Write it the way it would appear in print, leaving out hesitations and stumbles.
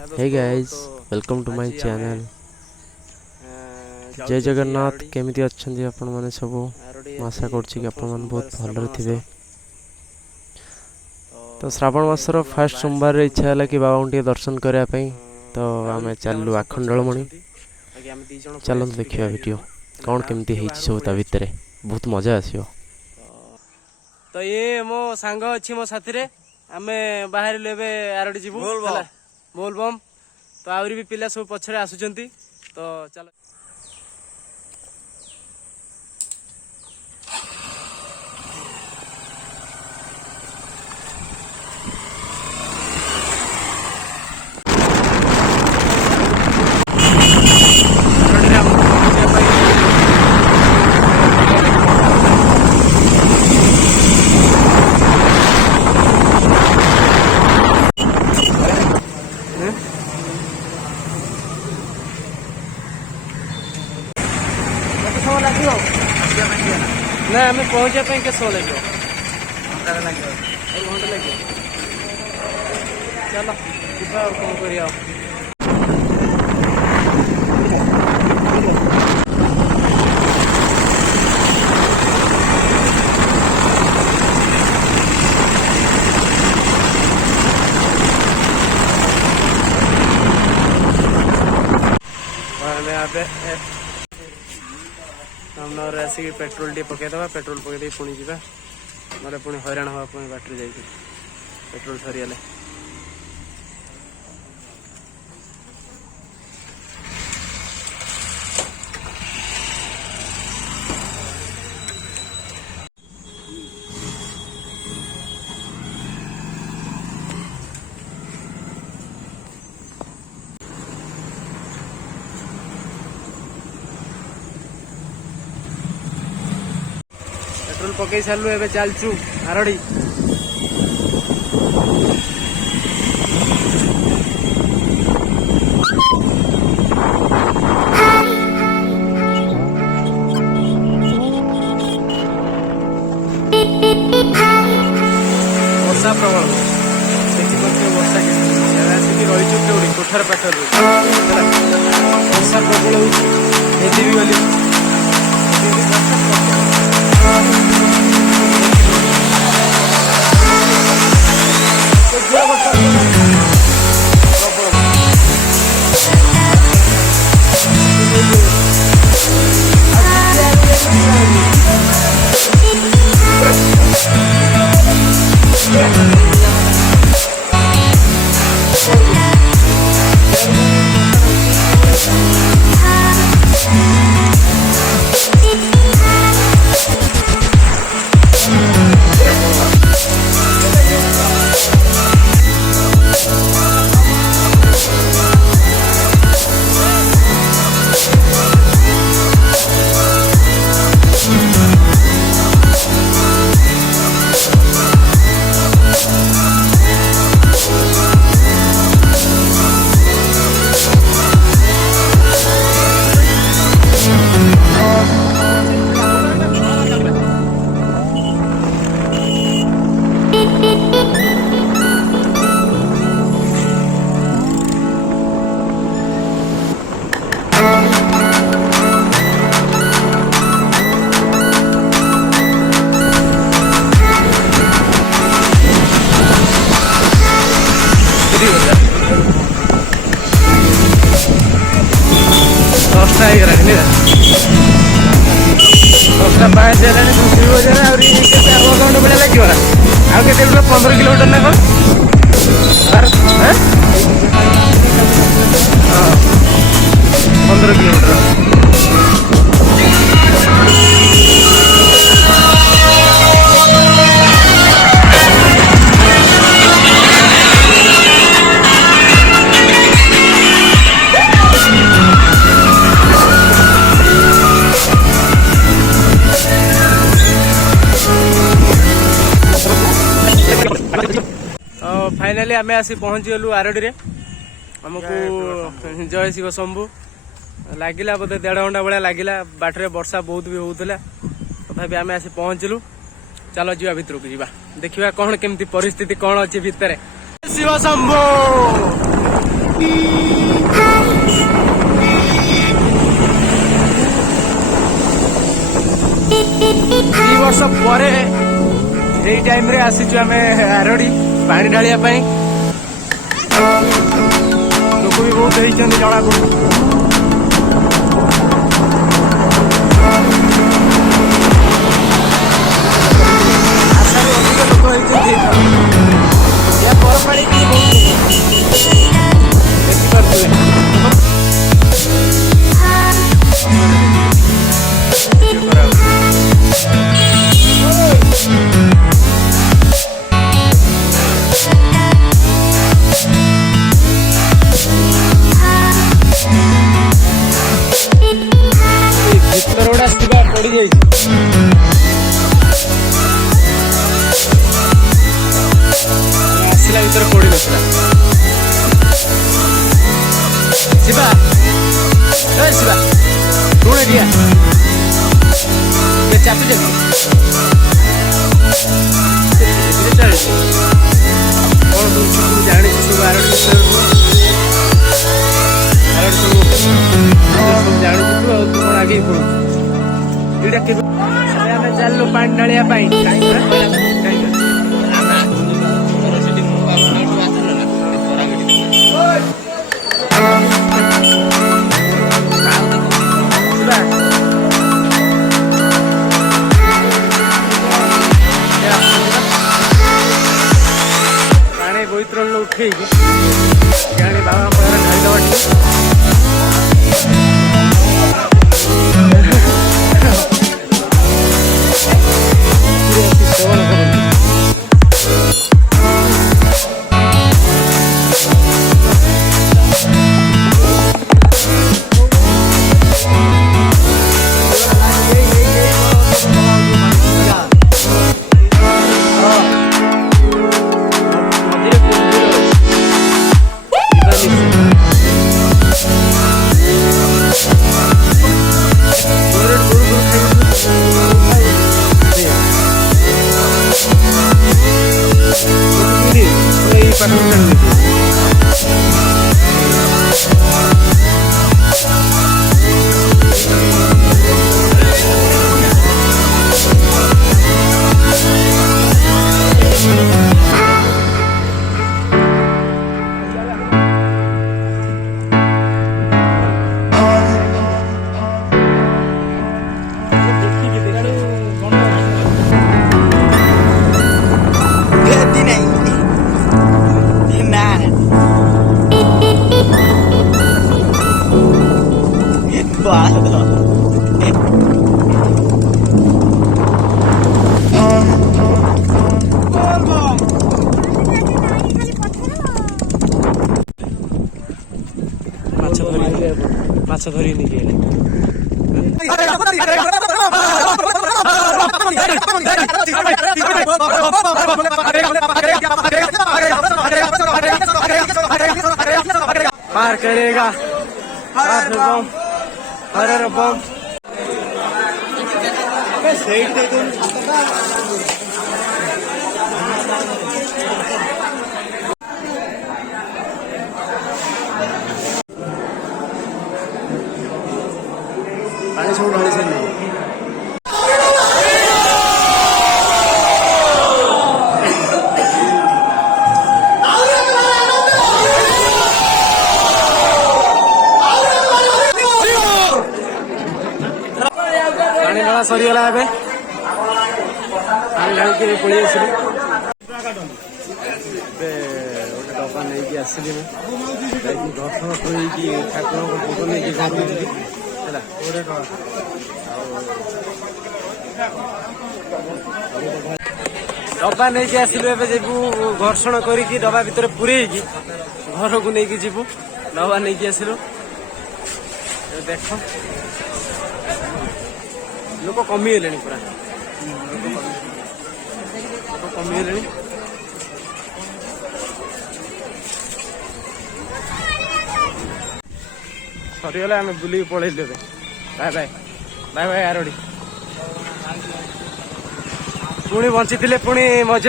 Hey guys, welcome to my channel. Jai Jagannath. केमिति अच्छंदी आपण माने सब? आशा करछि कि आपण माने बहुत भलरे थिबे। तो श्रावण मासर फर्स्ट सोमवार रे इच्छा हला कि बाबा उनके दर्शन करया पई, तो आमे चललु आखंडलमणि। चलंतु देखिया वीडियो कौन केमिति हेछि सब ता भितरे, बहुत मजा आसियो। तो ये मो सांग अछि मो साथी रे, आमे बाहर लेबे आरडी जीवु बोलबम। तो आउरी भी पिला सब पछरे आसुचंती, तो चलो। ना हमें पहुंचा पे के समय लगे? घंटा लगे। चलो ଯିବା ଆଉ କଣ କରିବା। हमने आसिक पेट्रोल टी पकईदे, पेट्रोल पकईदे पुणी जा ना पुणी हैरान हवा बाटर जा पेट्रोल सरीगले। पेट्रोल पकई सारू ए चलचु आरडी। वर्षा प्रबल देखिए, वर्षा आसिक रही कोठार पाखर वर्षा प्रबल होती गली। दसटा पाँच जाने दूसरी बजे घंटे बढ़िया लगे ना। आउ के 15 किलोमीटर ना कौन 15 किलोमीटर। फाइनाली आम आसी पहुँची गलु आरडी रे। आमको जय शिव शंभु लगिला बोधे 1.5 घंटा भाया लगिला। बाटरे वर्षा बहुत भी होता, तथापि आम आसी पहुँचलु। चलो जीवा भितर को जीवा, देखिए कौन केमती परिस्थिति कौन अच्छी भितर। शिव शंभु। टाइम रे आसीचु आमे आरोडी पानी ढालिया पाई लोक भी बहुत होइछन जणा को आसारे अधिक लोक होइछन या परपाड़ी की बहुत देखि पारथुए ଭିତରଗୁଡା ଆସିବା ପଡିଯାଇଛି ଆସିଲା ଭିତରେ ପଡିନଥିଲା ଯିବା ଯିବା ଶୁଣେ ଟିଆ ଚାପି ଚାପି ଚାଲିଛି କଣ ସବୁ ଜାଣିଛୁ ସବୁ ଆରୋଡ଼ି ବିଷୟରେ ସବୁ ଜାଣିଛୁ ତୁ ଆଉ ତୁ କଣ ଆଗେଇ ପଡୁ ଏଇଟା କେବେ ଆମେ ଚାଲିଲୁ ପାଣି ଢାଳିବା ପାଇଁ ପାଣି ବୋଇତରଣରୁ ଉଠେଇକି ଗାଡ଼ି ବାବା ପାଖରେ ଢାଳିଦବା ମାଛ ଧରି ନେଇକି पार करेगा हर बम पानी सब ढाली से पानी ढाला सरीगला ए पानी ढाल के पड़ी आसली गोटे डबा नहीं आसली दर्शन कर ठाकुर भोग नहीं डबा नहीं आसलु ए घर्षण करी डबा भितर पूरे घर को लेकिन जीवु डबा नहीं आसलु देख लोक कमिगले पूरा लोक कमिगले सरीगला आम बुलिक पलैलु बाय बाय बाय बाय आरोडी पुणी बंची पुणी मझे